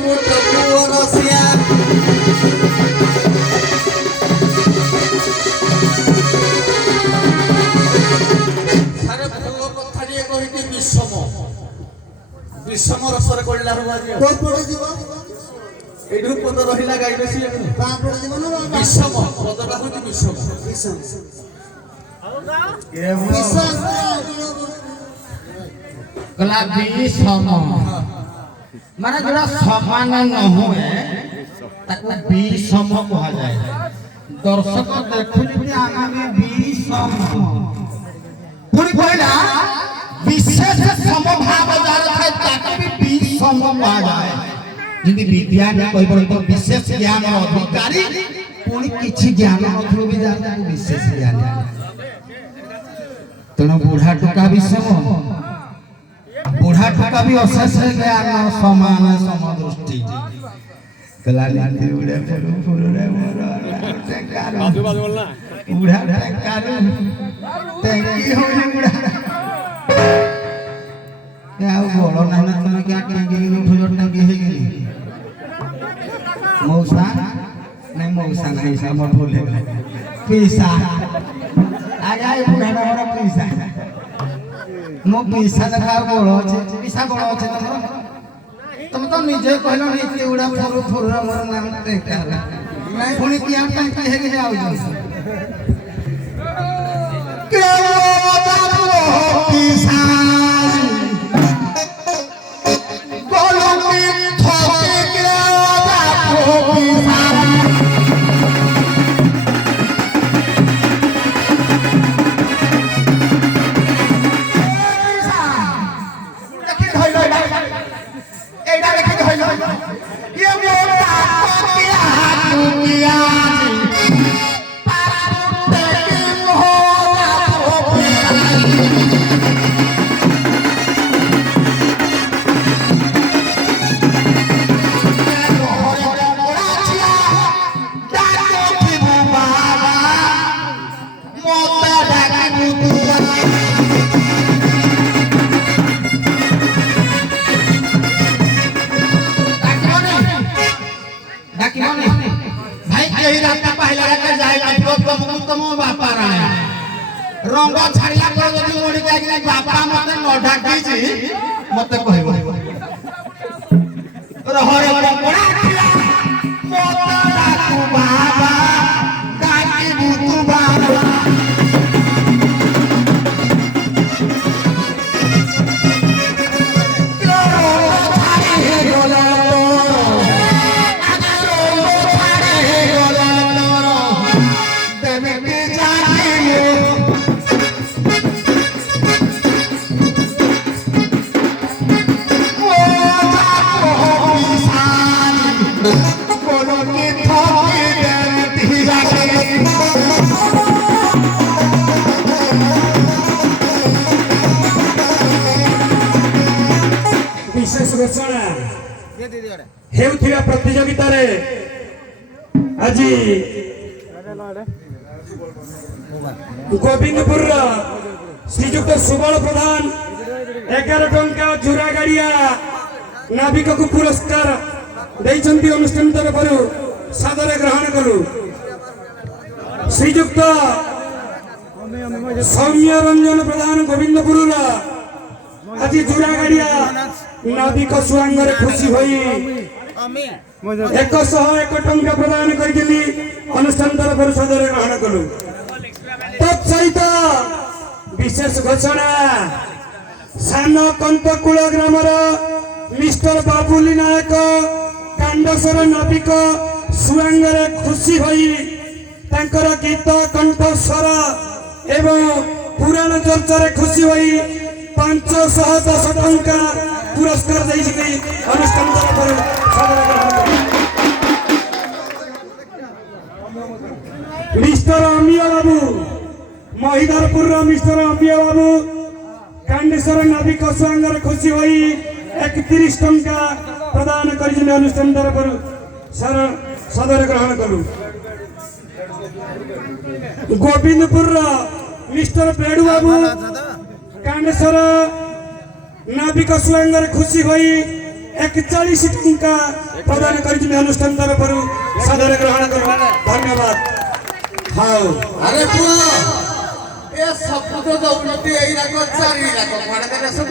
मुद्र पुअरसिया सारे भल कथा जे कहिति विषम रसरे कळला रुवाजी कोन पडे जीव एडु पद रहिला गाइले सी का पडे जीव न विषम पदटा होति विषम विषम कला विषम माने जोड़ा समान न होए ताको विषम कहा जाए दर्शक देखुली आगामी विषम पुरी कहला विशेष समभाव जार है ताको भी विषम कहा जाए यदि विज्ञान कोई बोल तो विशेष ज्ञान अधिकारी पुणी किछि ज्ञान नथलो भी जार ताको विशेष ज्ञान तेणु बुढ़ा टोका विषम बुढ़ा टोका भी अशेष ज्ञान समान समदृष्टि कला नीति उड़े फुरु रे मोर बाजू बाजू बोलना बुढ़ा टकारू तेकी हो बुढ़ा क्या बोलो ना ना तुम क्या टेंगी नी उठो टेंगी है गेली मौसा नहीं सा मत बोले पैसा आगे आए बुढ़ा ना पैसा मो पैसा लगा बोलो पैसा बोलो तुम तो निजे कहलो नीति उड़ा फुरु मोर नाम टेकार पुनी किया टाइम हे गे आउ जो के बाबू पैसा बोलो की ठोके के बाबू पैसा रंग छाड़िया पर जदी मोड़ी के बापा मते न ढाकी छी मते कहबो रहरे पकोड़ा खिला मोता डाकू बाबा काकी भूतू बाबा विशेष घोषणा हेउथिबा प्रतियोगिता रे आज गोविंदपुर श्रीजुक्त सुबल प्रधान 11 टंका जुरा गाड़िया नाविक को पुरस्कार देइछन्ती अनुष्ठान तरफरु सादर ग्रहण करू श्रीजुक्त सौम्य रंजन प्रधान गोविंदपुर आज जुरा गाड़िया नाविक सुआंगर खुशी होई 101 टंका प्रदान करी अनुष्ठान तरफ सदर ग्रहण कलु तत्सहित विशेष घोषणा सान कंतकूल ग्रामर मिस्टर बाबुली नायक कांडसर नाविक सुआंगर खुशी होई तांकर गीत कंठस्वर एवं पुराण चर्चा खुशी होई 510 टंका पुरस्कार देइछि अनुष्ठान तरफ मिस्टर अमिया बाबू महिदारपुर मिस्टर अमिया बाबू कांडेश्वर नाविक सुआंगर खुशी होई 31 टंका प्रदान करिछि अनुष्ठान तरफ सदर ग्रहण करू गोविंदपुर मिस्टर पेड़ू बाबू कांडेश्वर नाविक सुआंगर खुशी होई 41 ଟଙ୍କା ପ୍ରଦାନ କରିଛନ୍ତି ଅନୁଷ୍ଠାନ ତରଫରୁ ସାଦରେ ଗ୍ରହଣ କର ଧନ୍ୟବାଦ। ହଉ अरे पुओ ए सब तो दौलती एई राको 4 लाख कोडा करे सब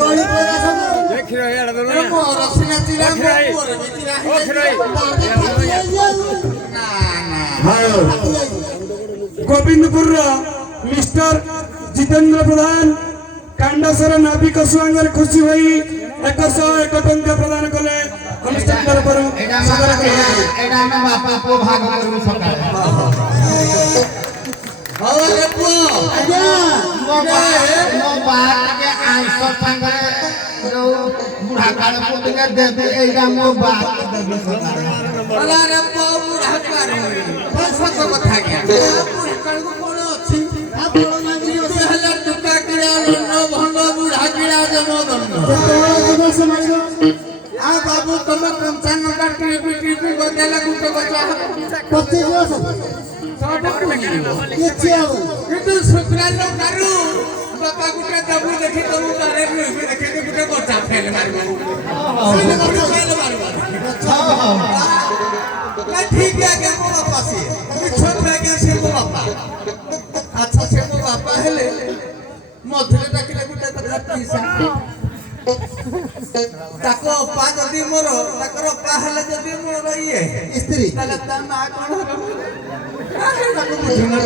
गली परा सब देख रे यार दरो मोर सिना चिरा मोर बिचिरा ना ना ହଉ ଗୋବିନ୍ଦପୁରର ମିଷ୍ଟର ଜିତେନ୍ଦ୍ର ପ୍ରଧାନ କାଣ୍ଡସର ନାବିକ ସୁଆଙ୍ଗରେ ଖୁସି ହୋଇ 101 ଟଙ୍କା ପ୍ରଦାନ କଲେ ଅନୁଷ୍ଠାନ ତରଫରୁ ସାଦରେ ଗ୍ରହଣ କର। एडा हम बापा को भाग करू सकाळे अरे पुओ आजा मो बात के आंसर संगे जो बुढ़ा काले पुतिके देबे एडा मो बात देबे सकाळे अरे पुओ बुढ़ा कारे सत कथा गया बुढ़ा काले को कोन अछि आ बोल मांगी 2000 टका किड़ा न भंग बुढ़ा किड़ा जमो दंड आ बाबू तुम 55 का टीपी बदला गुटो बचा 25 वर्ष কিন্তু শুক্রান্ন কারু বাপা গুটা দাবু দেখি তবু তারে দেখি গুটা গছা ফেল মারবা সেইটা গুটা ফেল মারবা না ঠিক আছে মো বাপা সে মিছন লাগে সে মো বাপা আচ্ছা সে মো বাপা হেলে মধ্যে ডাকিলে গুটা কথা পিসা তাকো অপা যদি মোর তাকর অপা হেলে যদি মোর ইয়ে স্ত্রী তাহলে তা মা কোন হবে তাকো বুঝিনা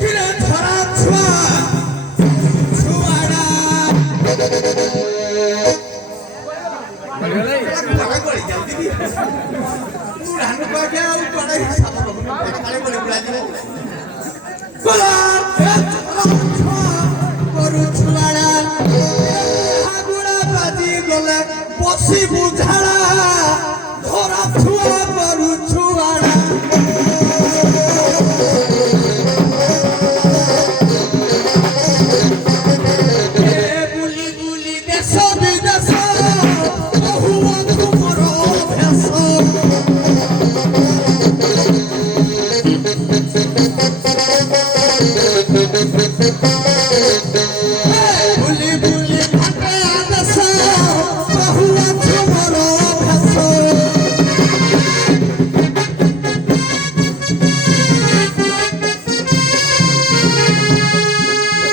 কিরে ছড়া ছুয়া ছুয়াড়া পাকা করে যাও দিদি রান পাকে আউ পড়া হিসাব কালে বলে বুলা দিলে বলা করু ছুয়াড়া আগুড়া বাজি গলে বসি বুঝাড়া ধরা ছুয়া করু ছুয়াড়া বুলি বুলি দেশ বিদেশ বহু তোমার ভেষ বুলি বুলি ফাটে আদেশ বহু তোমার ভেষ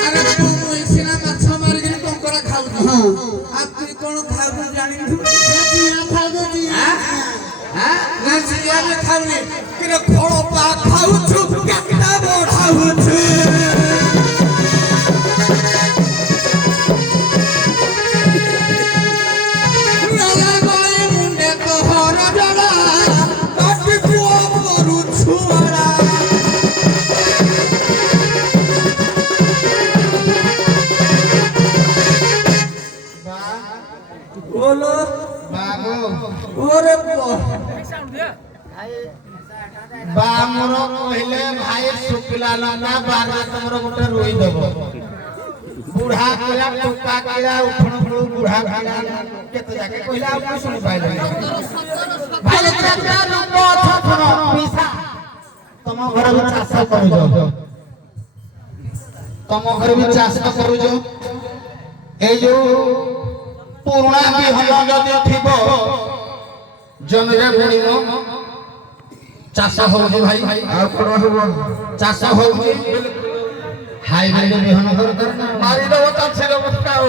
আরে তুই সিনা মাছ মারিকি কঙ্করা খাউছ আর তুই কোন খাউছ জানিনি জিয়া খাউছ জিয়া হ্যাঁ না জিয়া রে খাউনি কিরে খড়পা খাউছু কেটা বড়াউছু নালা গয়ে মুন্ডে তোহর জড়া কাটি পুয়া করুছু আড়া बोलो बाबू ओरे बा मोर कहले भाई शुक्ला लगा बारा तमर गोटे रोई देबो बुढ़ा कहला टुका केला उठण पड़ू बुढ़ा केला केते जाके कहला आप सुन पाइले भाई चक्रा रूप अथन पिसा तम घर भी चाष करू जो तम घर भी चाष करू जो ए जो पुराना बिहन जदि थिबो जमिरे बुणिमो चाष होउजी भाई आ कोन होबो चाष होउजी हाइब्रिड बिहन दरकार ना मारी दो चाची रो बताओ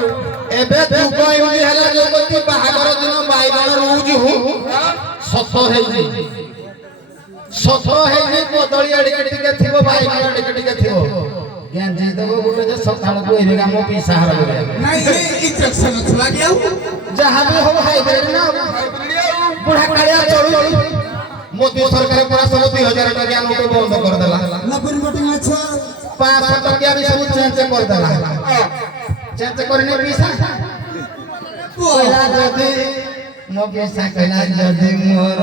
एबे दुगो एमि हला जो कोती बाहागर दिन बाइगण रोउजी हु सत हेजी बदली अडिके टिके थिबो बाइगण अडिके टिके थिबो गेंजी देबो गोटे जे सकाळ को एबे गामो पिसा हार बोले नहीं ये इंजेक्शन छुआ गया जहां भी हो हाइब्रिड ना बुढ़ा कालिया चलू मोदी सरकार पूरा सब 2000 टका नोट बंद कर देला नबीन बोटिंग अच्छा 500 टका भी सब चेंज कर देला चेंज करने पैसा कोला जदी मो पैसा कहला जदी मोर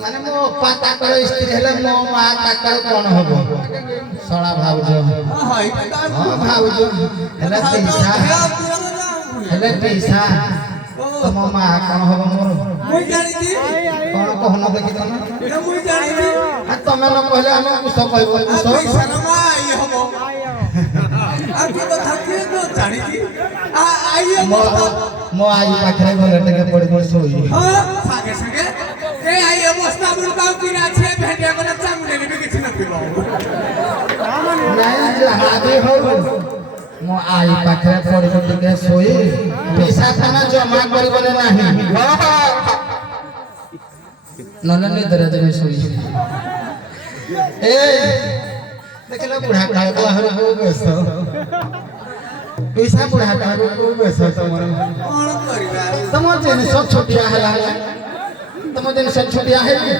माने मो पाता कर स्त्री हेले मो मा काकर कोन होबो सळा भाउजो हां भाउजो हेले पैसा तम मा कोन होबो मोर मुई जानी थी कोन कहन देखि तन मुई जानी थी ତମେ ନ କହିଲେ ଆମେ କୁଶ କହିବ କୁଶ ପଇସା ନମା ଇଏ ହବ ଆଉ କି କଥା କିଏ ତ ଜାଣିଛି ଆଇଏ ମୋ ଆଈ ପାଖରେ ଗଲେ ଟିକେ ପଡ଼ିବ ଶୋଇ ହଁ ସାଙ୍ଗେ ସାଙ୍ଗେ ଏ ଆଇଏ ବସ୍ତା ମୁଣ୍ଡ ଆଉ କିନା ଅଛି ଭେଣ୍ଡିଆ କଲେ ଚାମୁଣ୍ଡେରେ ବି କିଛି ନଥିବ ନାଇଁ ଯାହା ବି ହଉ ମୋ ଆଈ ପାଖରେ ପଡ଼ିବ ଟିକେ ଶୋଇ ପଇସା ଖାନା ଜମା କରିବନି ନାହିଁ ନହେଲେ ନିଦରେ ଦେବେ ଶୋଇ ଏ ଦେଖିଲ ବୁଢ଼ା କାଳକୁ ଆହୁରି କୋଉ ବେଶ ପଇସା ବୁଢ଼ା କାଳକୁ କୋଉ ବେଶ ତମର କଣ କରିବା ତମ ଜିନିଷ ଛୋଟିଆ ହେଲା ତମ ଜିନିଷ ଛୋଟିଆ ହେଇନି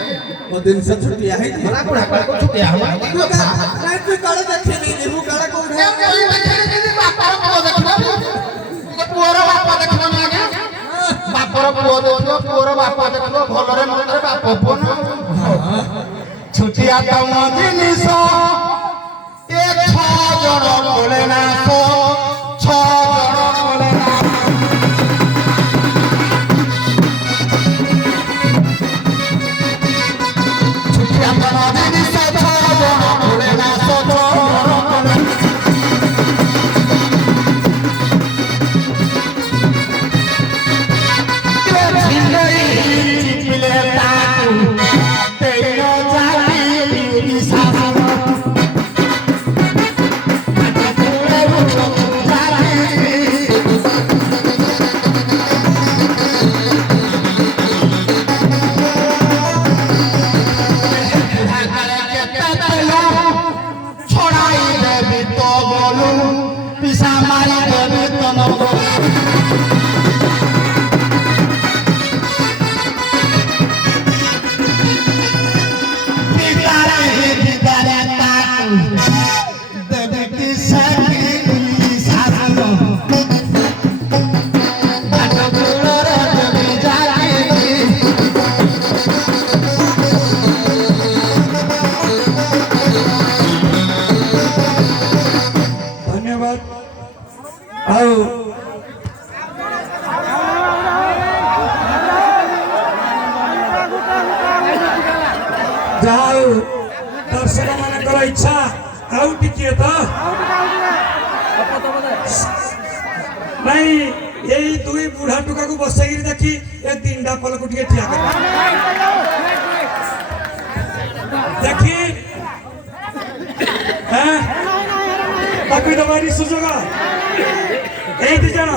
ମୋ ଜିନିଷ ଛୁଟିଆ ହେଇଛି ବୁଢ଼ା କାଳକୁ ଛୋଟିଆ ହବ ନାଇଁ ତୁ କାଳେ ଦେଖିନି ମୁଁ କାଳେ କୋଉଠି ପୁଅର ବାପା ଦେଖିବ ନା ଆଜ୍ଞା ବାପର ପୁଅ ଦେଖିବ ପୁଅର ବାପା ଦେଖିବ ଭଲରେ ମନ୍ଦରେ ବାପ ପୁଅ ନା ଛୋଟିଆ ତମ ଜିନିଷ ଏ 6 ଜଣ ବୋଲେ ନା 6 ଜଣ ବୋଲେ ନା ଛୋଟିଆ ତମ ଜିନିଷ 6 ଜଣ ବୋଲେ ନା 6 ଜଣ ବୋଲେ ଧନ୍ୟବାଦ ଆଉ ଯାହା ହଉ ଦର୍ଶକ ମାନଙ୍କର ଇଚ୍ଛା ଆଉ ଟିକିଏ ତ ନାଇଁ ଏଇ ଦୁଇ ବୁଢା ଟୁକାକୁ ବସେଇକିରି ଦେଖି ଏ ତିନିଟା ପଲକୁ ଟିକେ ଠିଆ କରି ଦେଖି ତାକୁ ଦବାରି ସୁଯୋଗ ଏଇ ଦି ଜଣ